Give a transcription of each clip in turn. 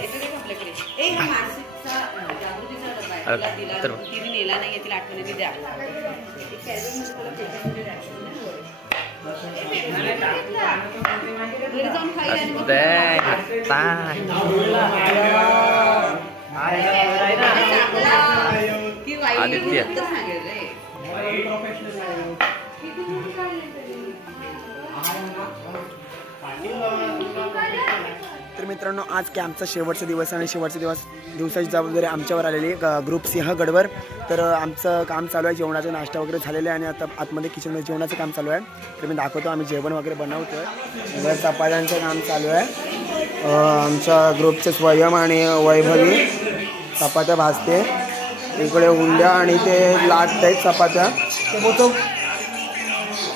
Carry bag आहे आपल्याकडे. ए हा मानसिकचा जागृतीचा डबा आहे. तिला दिला तिने नेला नाही तिला आठवणी द्या. कॅरी बॅग मध्ये तुला पेशंटमध्ये द्यायचं. घरी जाऊन खायला की वाईट सांगेल रे. तर मित्रांनो आज कॅम्पचा शेवटचा दिवस आणि शेवटच्या दिवसाची जबाबदारी आमच्यावर आलेली ग्रुप सिंह गडवर. तर आमचं काम चालू आहे, जेवणाचा नाश्ता वगैरे झालेला आहे आणि आता आतमध्ये किचनमध्ये जेवणाचं काम चालू आहे. तर मी दाखवतो आम्ही जेवण वगैरे बनवतो आहे. घर चपात्यांचं काम चालू आहे. आमच्या ग्रुपचे स्वयं आणि वैभवी चपात्या भाजते. इकडे उंड्या आणि ते लाटत आहेत चपात्या.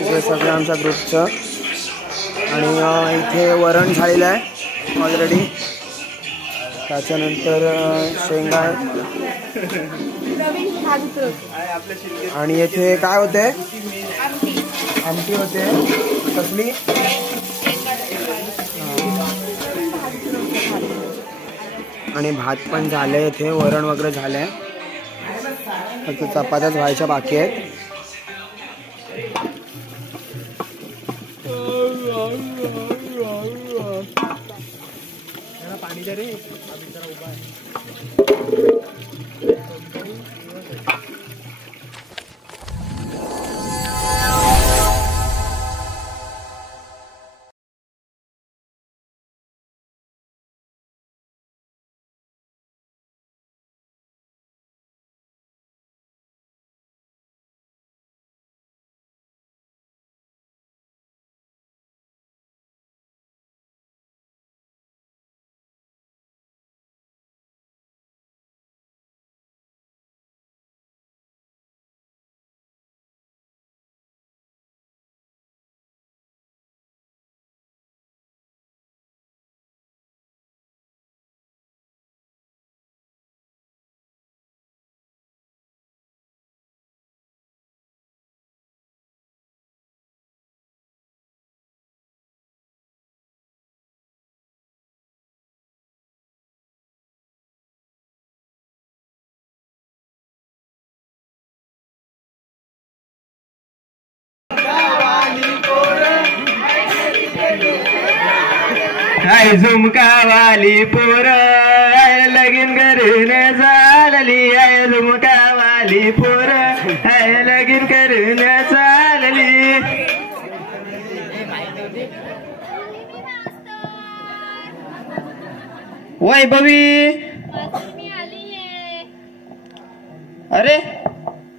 इकडे सगळं आमच्या ग्रुपचं. आणि इथे वरण झालेलं आहे ऑलरेडी. त्याच्यानंतर शेंगा आणि येथे काय होते, आमटी होते कसली. आणि भात पण झाले, इथे वरण वगैरे झालंय, फक्त चपात्याच व्हायच्या बाकी आहेत. पाणी दे रे, अभी जरा उभा आहे. हाय झुमकावाली पोर लगीन करून चालली. हाय झुमकावाली पोर हाय लगीन करून चालली. वैभवी अरे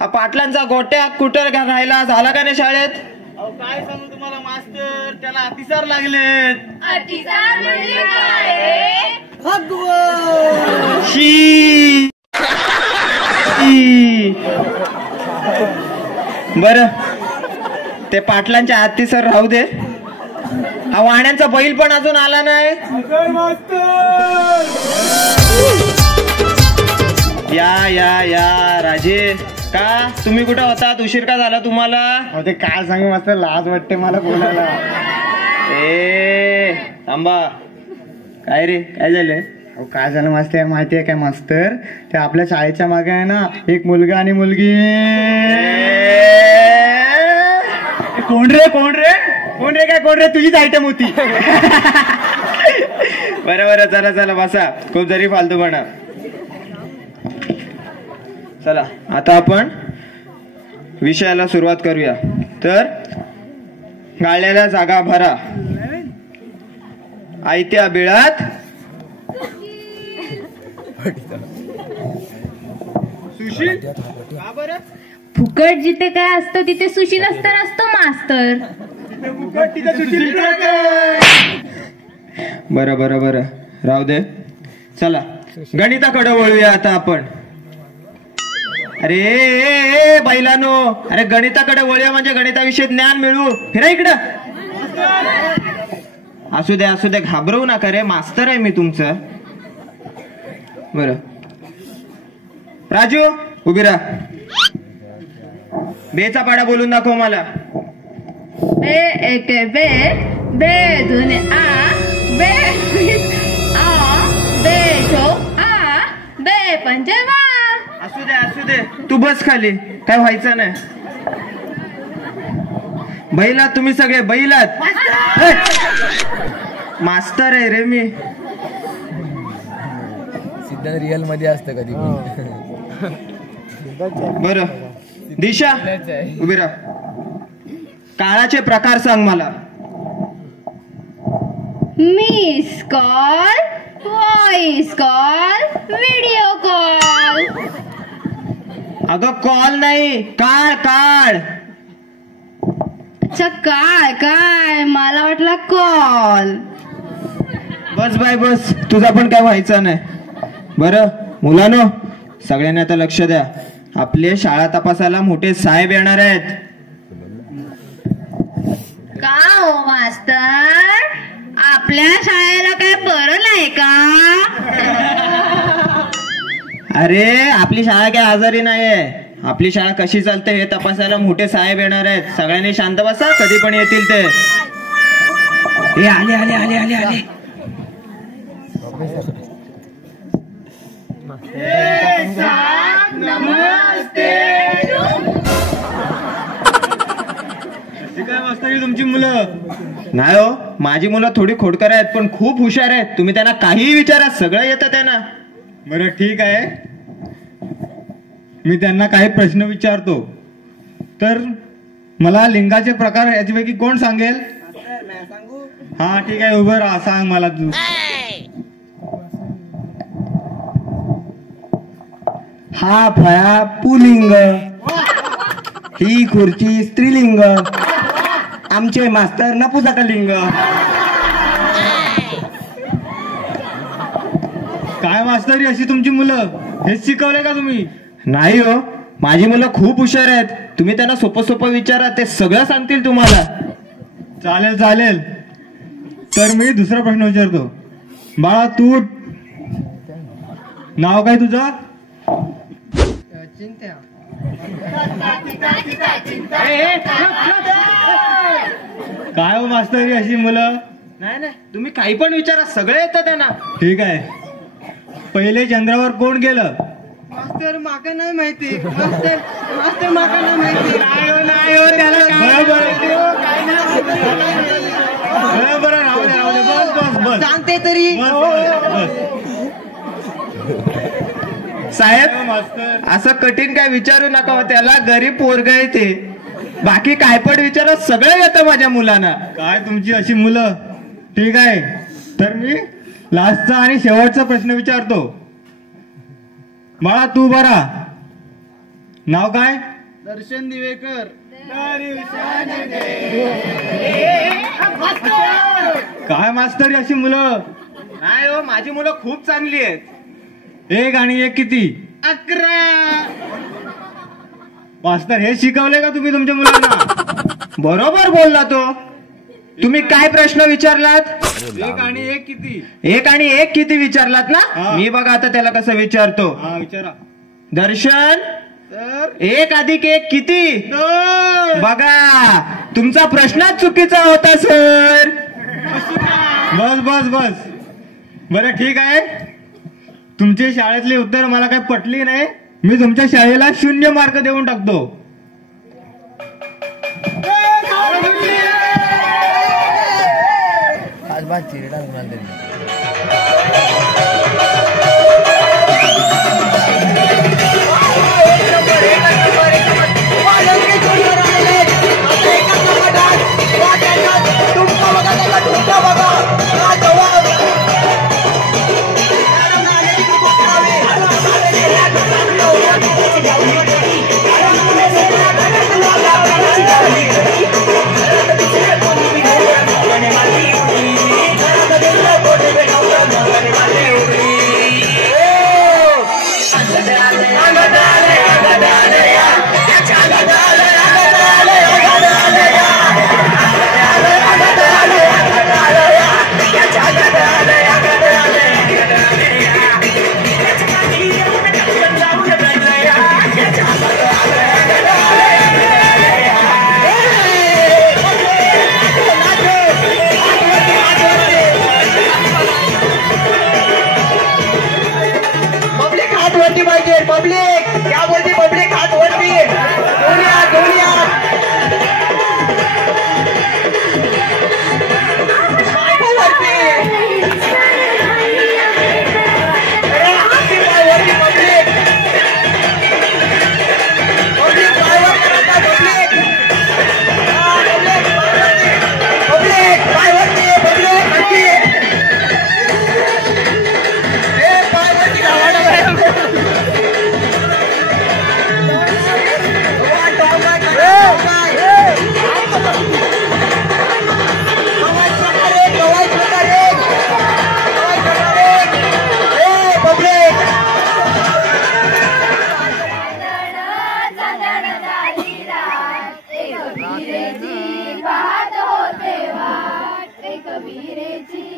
हा पाटलांचा गोट्या कुटर राहिला झाला का नाही शाळेत. काय सांगू तुम्हाला मास्तर, त्याला अतिसार लागलेत. अतिसार म्हणजे काय बर ते पाटलांच्या अतिसार राहू दे. हा वाण्यांचा बैल पण अजून आला नाही. या या या राजे, का तुम्ही कुठं होतात, उशीर का झाला तुम्हाला. ते काय सांगू मास्तर, लाज वाटते मला बोलायला. ए थांबा, काय रे काय झालंय. काय झालं मास्तर माहिती आहे काय मास्तर, ते आपल्या शाळेच्या मागे आहे ना एक मुलगा आणि मुलगी. कोण रे कोण रे कोण रे काय कोण रे, तुझीच आयटम होती. बरं चला चला बसा, खूप जरी फालतूपणा. चला आता आपण विषयाला सुरुवात करूया. तर गाळलेल्या जागा भरा, आयत्या बिळात सुशील. का बरं, फुकट जिथे काय असतं तिथे सुशील असतं नसतो मास्तर. बरं बरं बरं राहू दे. चला गणिताकडे वळूया आता आपण. अरे बैलानो, अरे गणिताकडे वळूया म्हणजे गणिताविषयी ज्ञान मिळू. फिरा इकडं. असू दे घाबरवू नका रे, मास्तर आहे मी तुमचं. बरं राजू उभी राहा. बेचा पाडा बोलून दाखव मला. बे एक बे, बे दोन आ, बे आ, बे पण जेवा. असू दे तू बस खाली, काय व्हायचं नाही. बैलात तुम्ही सगळे, बैलात. मास्तर आहे रे मी. सिद्धांत रिअल मध्ये असतं कधी. बर दिशा उभी राहा. काळाचे प्रकार सांग मला. Miss call, voice call, video call. अगं कॉल नाही, काळ काळ. अच्छा काय मला वाटला कॉल. बस बाय बस, तुझा पण काय व्हायचा नाही. बरं मुलांनो, सगळ्यांनी आता लक्ष द्या. आपले शाळा तपासायला मोठे साहेब येणार आहेत. का हो मास्तर, आपल्या शाळेला काय बरं नाही का? अरे आपली शाळा काय आजारी नाहीये. आपली शाळा कशी चालते हे तपासायला मोठे साहेब येणार आहेत. सगळ्यांनी शांत बसा, कधी पण येतील ते. आले आले आले आले आले. काय मास्तरी तुमची मुलं? नाही हो, माझी मुलं थोडी खोडकर आहेत पण खूप हुशार आहेत. तुम्ही त्यांना काहीही विचारा, सगळं येतं त्यांना. बरं ठीक आहे, मी त्यांना काही प्रश्न विचारतो. तर मला लिंगाचे प्रकार याच्यापैकी कोण सांगेल? हा ठीक आहे, उभं राहा, सांग मला तू. हा फळा पुलिंग, ही खुर्ची स्त्रीलिंग, आमचे मास्तर नपुसकलिंग. काय मास्तरी अशी तुमची मुलं? हेच शिकवले का तुम्ही? नाही हो, माझी मुलं खूप हुशार आहेत. तुम्ही त्यांना सोपं सोपं विचारा, ते सगळं सांगतील तुम्हाला. चालेल चालेल. तर मी दुसरा प्रश्न विचारतो. बाळा तू, नाव काय तुझं? काय हो मास्तरी अशी मुलं? नाही तुम्ही काही पण विचारा, सगळं येतं त्यांना. ठीक आहे. पहिले चंद्रावर कोण गेलं? मास्तर माका नाही माहिती. मास्तर माका नाही माहिती. नाही हो त्याला बरं राहू दे. बस सांगते तरी. साहेब मास्तर, असं कठीण काय विचारू नका हो, त्याला गरीब पोरग आहे ते. बाकी काय पण विचारा, सगळं येतं माझ्या मुलांना. काय तुमची अशी मुलं? ठीक आहे, तर मी लास्टचा आणि शेवटचा प्रश्न विचारतो. बाळा तू बरा, नाव काय? दर्शन दिवेकर. काय मास्तरी अशी मुलं? नाही हो, माझी मुलं खूप चांगली आहेत. 1 आणि 1 किती? 11. मास्तर हे शिकवले का तुम्ही तुमच्या मुलांना? बरोबर बोलला तो. तुम्ही काय प्रश्न विचारलात? 1 आणि 1 किती? 1 आणि 1 किती विचारलात ना? हा. मी बघा आता त्याला कसं विचारतो. हा विचारा. दर्शन, 1 अधिक 1 किती? 2. बघा, तुमचा प्रश्नच चुकीचा होता सर. बस. बरं ठीक आहे, तुमची शाळेतली उत्तर मला काही पटली नाही. मी तुमच्या शाळेला 0 मार्क देऊन टाकतो. आज बात चिरडा म्हणाले. What पाहिजे पब्लिक क्या बोलते पब्लिक हात वरती दोन्ही हात पाय वरती अरे हाती पाय वरती पब्लिक पब्लिक पाय वर करा पब्लिक पब्लिक पाय वरती पब्लिक वरती ए पाय वरती कबीरेची